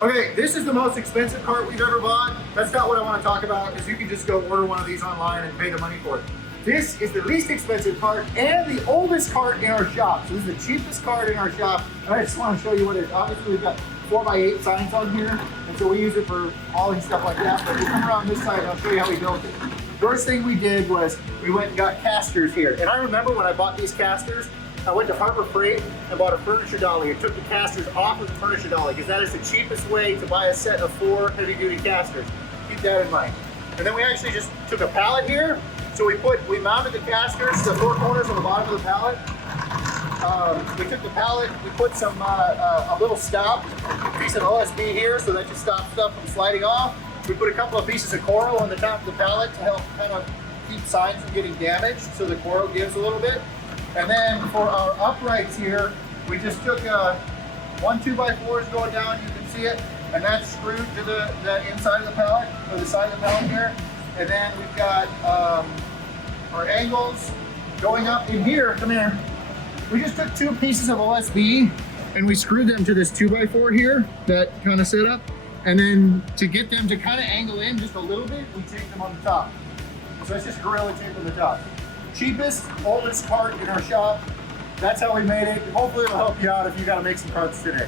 Okay, this is the most expensive cart we've ever bought. That's not what I want to talk about, because you can just go order one of these online and pay the money for it. This is the least expensive cart and the oldest cart in our shop. So this is the cheapest cart in our shop. And I just want to show you what it is. Obviously we've got 4x8 signs on here, and so we use it for hauling stuff like that. But if you come around this side, I'll show you how we built it. First thing we did was we went and got casters here. And I remember when I bought these casters, I went to Harbor Freight and bought a furniture dolly and took the casters off of the furniture dolly, because that is the cheapest way to buy a set of 4 heavy-duty casters. Keep that in mind. And then we actually just took a pallet here. So we mounted the casters to the 4 corners on the bottom of the pallet. We took the pallet, we put some a little stop piece of OSB here, so that just stops stuff from sliding off. We put a couple of pieces of coral on the top of the pallet to help kind of keep signs from getting damaged, so the coral gives a little bit. And then for our uprights here, we just took 1 2x4 going down, you can see it, and that's screwed to the inside of the pallet, or the side of the pallet here. And then we've got our angles going up in here. Come here. We just took 2 pieces of OSB and we screwed them to this 2x4 here, that kind of setup. And then to get them to kind of angle in just a little bit, we tape them on the top. So it's just Gorilla Tape on the top. Cheapest, oldest cart in our shop. That's how we made it. Hopefully it'll help you out if you got to make some carts today.